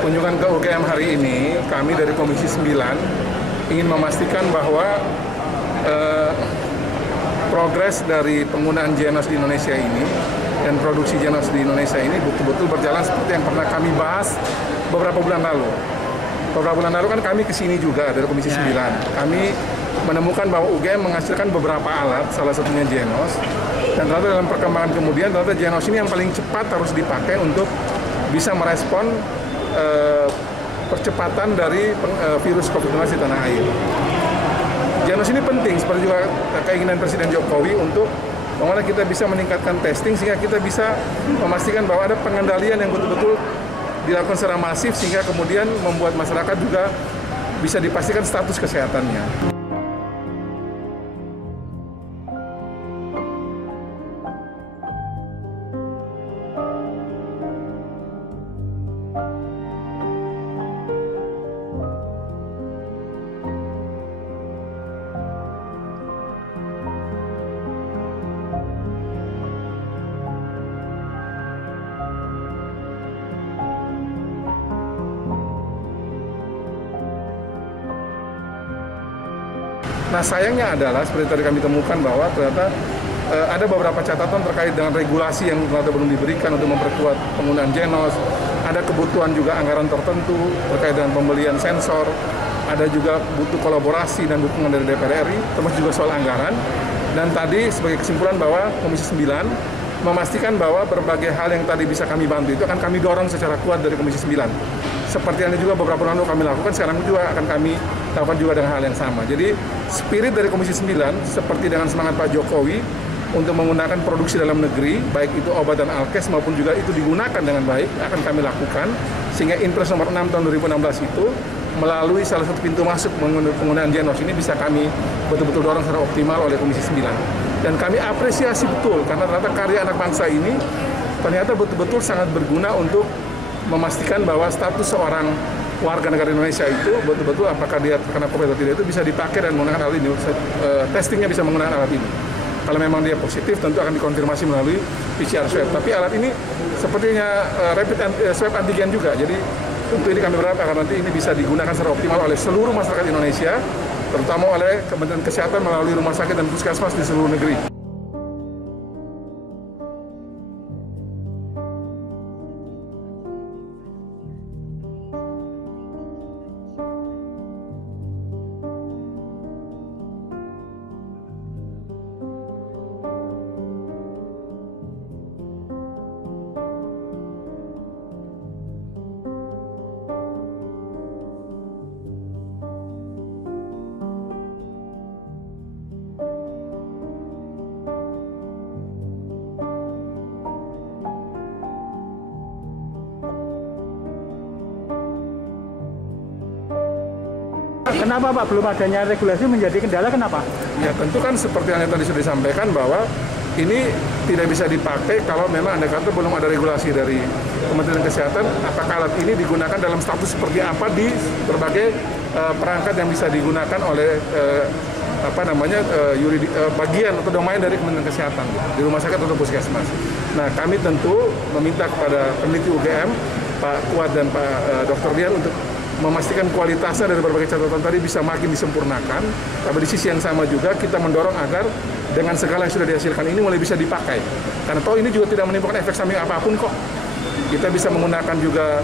Kunjungan ke UGM hari ini, kami dari Komisi 9 ingin memastikan bahwa progres dari penggunaan Genos di Indonesia ini dan produksi Genos di Indonesia ini betul-betul berjalan seperti yang pernah kami bahas beberapa bulan lalu. Beberapa bulan lalu kan kami ke sini juga dari Komisi 9. Kami menemukan bahwa UGM menghasilkan beberapa alat, salah satunya Genos. Dan ternyata dalam perkembangan kemudian, ternyata Genos ini yang paling cepat harus dipakai untuk bisa merespon percepatan dari virus COVID-19 di tanah air. Genos ini penting, seperti juga keinginan Presiden Jokowi untuk bagaimana kita bisa meningkatkan testing sehingga kita bisa memastikan bahwa ada pengendalian yang betul-betul dilakukan secara masif sehingga kemudian membuat masyarakat juga bisa dipastikan status kesehatannya. Nah, sayangnya adalah seperti tadi kami temukan bahwa ternyata ada beberapa catatan terkait dengan regulasi yang ternyata belum diberikan untuk memperkuat penggunaan Genos. Ada kebutuhan juga anggaran tertentu terkait dengan pembelian sensor. Ada juga butuh kolaborasi dan dukungan dari DPR RI, termasuk juga soal anggaran. Dan tadi sebagai kesimpulan bahwa Komisi 9 memastikan bahwa berbagai hal yang tadi bisa kami bantu itu akan kami dorong secara kuat dari Komisi 9. Seperti yang juga beberapa bulan lalu kami lakukan, sekarang juga akan kami lakukan juga dengan hal yang sama. Jadi spirit dari Komisi 9 seperti dengan semangat Pak Jokowi untuk menggunakan produksi dalam negeri, baik itu obat dan alkes maupun juga itu digunakan dengan baik, akan kami lakukan. Sehingga Inpres nomor 6 tahun 2016 itu melalui salah satu pintu masuk penggunaan Genos ini bisa kami betul-betul dorong secara optimal oleh Komisi 9. Dan kami apresiasi betul karena ternyata karya anak bangsa ini ternyata betul-betul sangat berguna untuk memastikan bahwa status seorang warga negara Indonesia itu betul-betul apakah dia terkena COVID atau tidak itu bisa dipakai dan menggunakan alat ini. Testingnya bisa menggunakan alat ini. Kalau memang dia positif tentu akan dikonfirmasi melalui PCR swab. Tapi alat ini sepertinya swab antigen juga. Jadi tentu ini kami berharap akan nanti ini bisa digunakan secara optimal oleh seluruh masyarakat Indonesia, terutama oleh Kementerian Kesehatan melalui rumah sakit dan puskesmas di seluruh negeri. Kenapa Pak belum adanya regulasi menjadi kendala, kenapa? Ya tentu kan seperti yang tadi sudah disampaikan bahwa ini tidak bisa dipakai kalau memang Anda kata belum ada regulasi dari Kementerian Kesehatan apakah alat ini digunakan dalam status seperti apa di berbagai perangkat yang bisa digunakan oleh bagian atau domain dari Kementerian Kesehatan di rumah sakit atau puskesmas. Nah, kami tentu meminta kepada peneliti UGM Pak Kuat dan Pak Dr. Dian untuk memastikan kualitasnya dari berbagai catatan tadi bisa makin disempurnakan. Tapi di sisi yang sama juga kita mendorong agar dengan segala yang sudah dihasilkan ini mulai bisa dipakai. Karena toh ini juga tidak menimbulkan efek samping apapun kok. Kita bisa menggunakan juga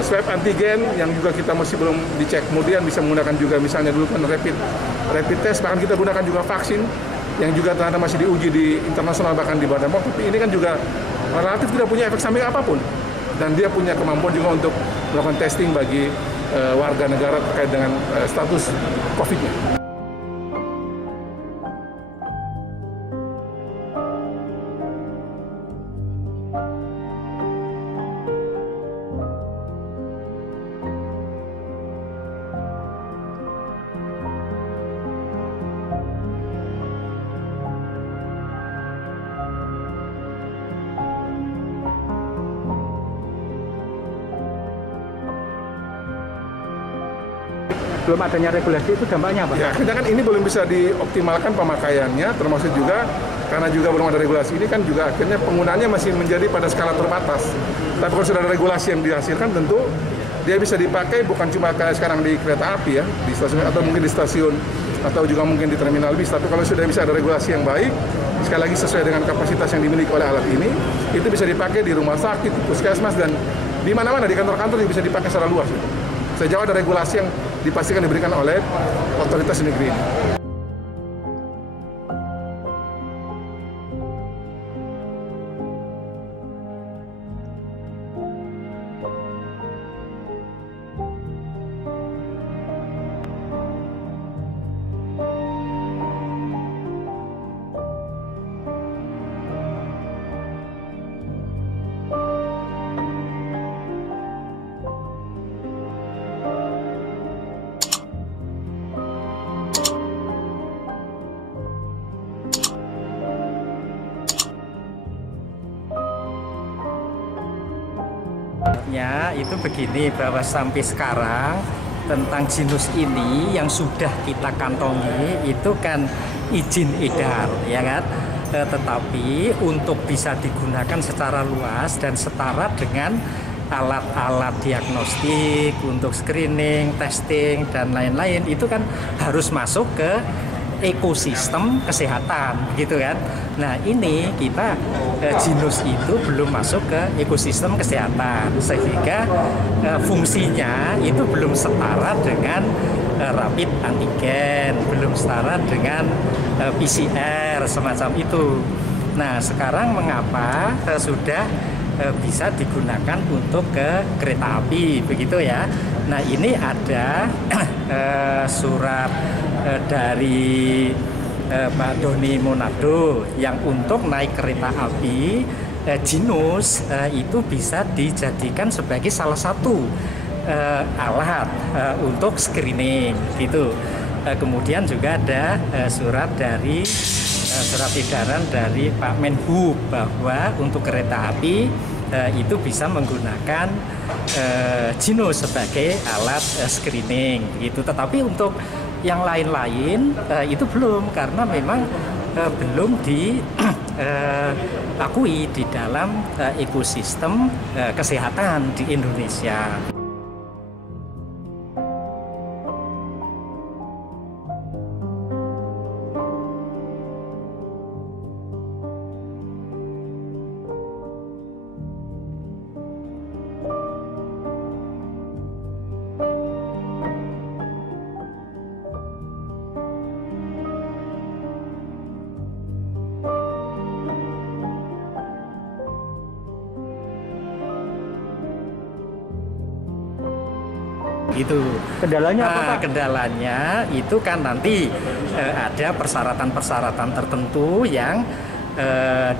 swab antigen yang juga kita masih belum dicek. Kemudian bisa menggunakan juga misalnya dulu kan rapid test, bahkan kita gunakan juga vaksin yang juga ternyata masih diuji di internasional bahkan di Badan POM. Tapi ini kan juga relatif tidak punya efek samping apapun. Dan dia punya kemampuan juga untuk melakukan testing bagi warga negara terkait dengan status COVID-nya. Belum adanya regulasi itu dampaknya apa? Ya, akhirnya kan ini belum bisa dioptimalkan pemakaiannya, termasuk juga karena juga belum ada regulasi ini kan juga akhirnya penggunaannya masih menjadi pada skala terbatas. Tapi kalau sudah ada regulasi yang dihasilkan, tentu dia bisa dipakai bukan cuma kayak sekarang di kereta api ya, di stasiun atau mungkin di stasiun atau juga mungkin di terminal bis. Tapi kalau sudah bisa ada regulasi yang baik, sekali lagi sesuai dengan kapasitas yang dimiliki oleh alat ini, itu bisa dipakai di rumah sakit, puskesmas, dan di mana-mana, di kantor-kantor juga bisa dipakai secara luas. Sejauh ada regulasi yang dipastikan diberikan oleh otoritas negeri ini. Itu begini, bahwa sampai sekarang tentang Jinus ini yang sudah kita kantongi itu kan izin edar, ya kan? Tetapi untuk bisa digunakan secara luas dan setara dengan alat-alat diagnostik untuk screening, testing, dan lain-lain, itu kan harus masuk ke ekosistem kesehatan, gitu kan. Nah, ini kita Jinus itu belum masuk ke ekosistem kesehatan, sehingga fungsinya itu belum setara dengan rapid antigen, belum setara dengan PCR semacam itu. Nah, sekarang mengapa sudah bisa digunakan untuk ke kereta api, begitu ya. Nah, ini ada surat dari Pak Doni Monardo yang untuk naik kereta api Jinus itu bisa dijadikan sebagai salah satu alat untuk screening gitu. Kemudian juga ada surat edaran dari Pak Menhub bahwa untuk kereta api itu bisa menggunakan Jinus sebagai alat screening gitu. Tetapi untuk yang lain-lain itu belum, karena memang belum diakui di dalam ekosistem kesehatan di Indonesia. Gitu. Kendalanya apa, Pak? Kendalanya itu kan nanti ada persyaratan-persyaratan tertentu yang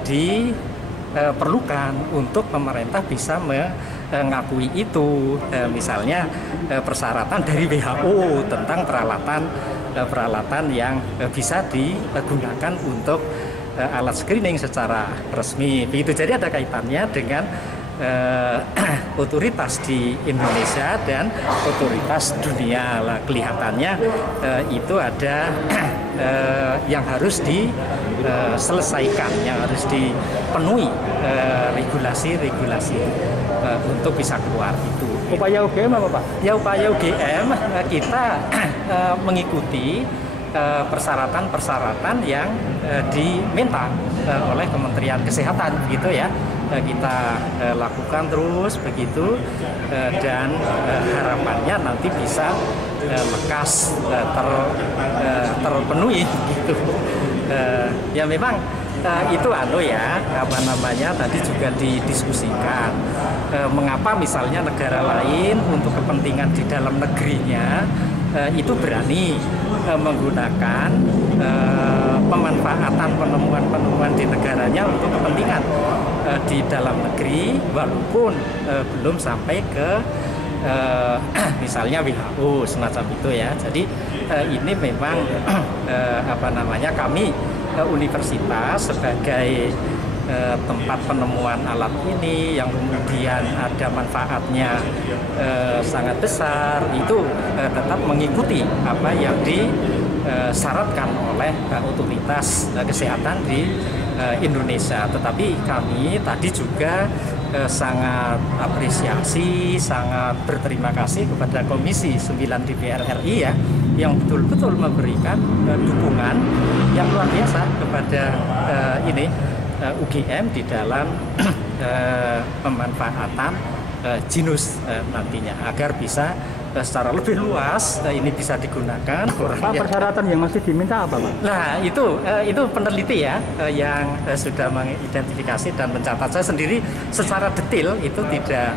diperlukan untuk pemerintah bisa mengakui itu. Misalnya persyaratan dari WHO tentang peralatan yang bisa digunakan untuk alat screening secara resmi. Begitu. Jadi ada kaitannya dengan otoritas di Indonesia dan otoritas dunia. Lah, kelihatannya itu ada yang harus diselesaikan, yang harus dipenuhi regulasi-regulasi untuk bisa keluar itu. Upaya UGM apa, Pak? Ya, upaya UGM kita mengikuti persyaratan-persyaratan yang diminta oleh Kementerian Kesehatan, gitu ya. Kita lakukan terus begitu, dan harapannya nanti bisa lekas terpenuhi gitu. Ya memang itu tadi juga didiskusikan mengapa misalnya negara lain untuk kepentingan di dalam negerinya itu berani menggunakan pemanfaatan penemuan-penemuan di negaranya untuk kepentingan di dalam negeri, walaupun belum sampai ke misalnya WHO semacam itu ya. Jadi ini memang kami universitas sebagai tempat penemuan alat ini yang kemudian ada manfaatnya sangat besar, itu tetap mengikuti apa yang disyaratkan oleh otoritas kesehatan di Indonesia. Tetapi kami tadi juga sangat apresiasi, sangat berterima kasih kepada Komisi 9 DPR RI ya, yang betul-betul memberikan dukungan yang luar biasa kepada UGM di dalam pemanfaatan genus nantinya agar bisa secara lebih luas ini bisa digunakan. Pak, persyaratan yang masih diminta apa, Pak? Nah, itu peneliti ya yang sudah mengidentifikasi dan mencatat. Saya sendiri secara detail itu tidak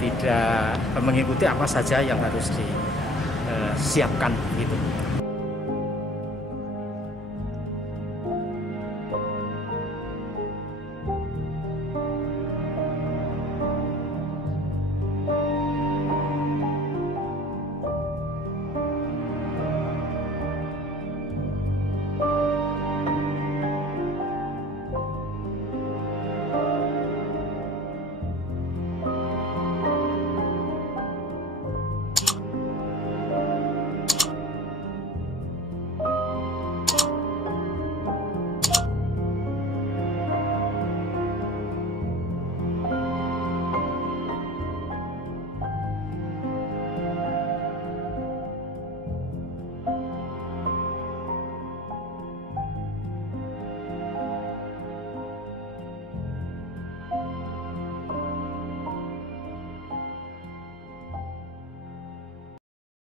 tidak mengikuti apa saja yang harus disiapkan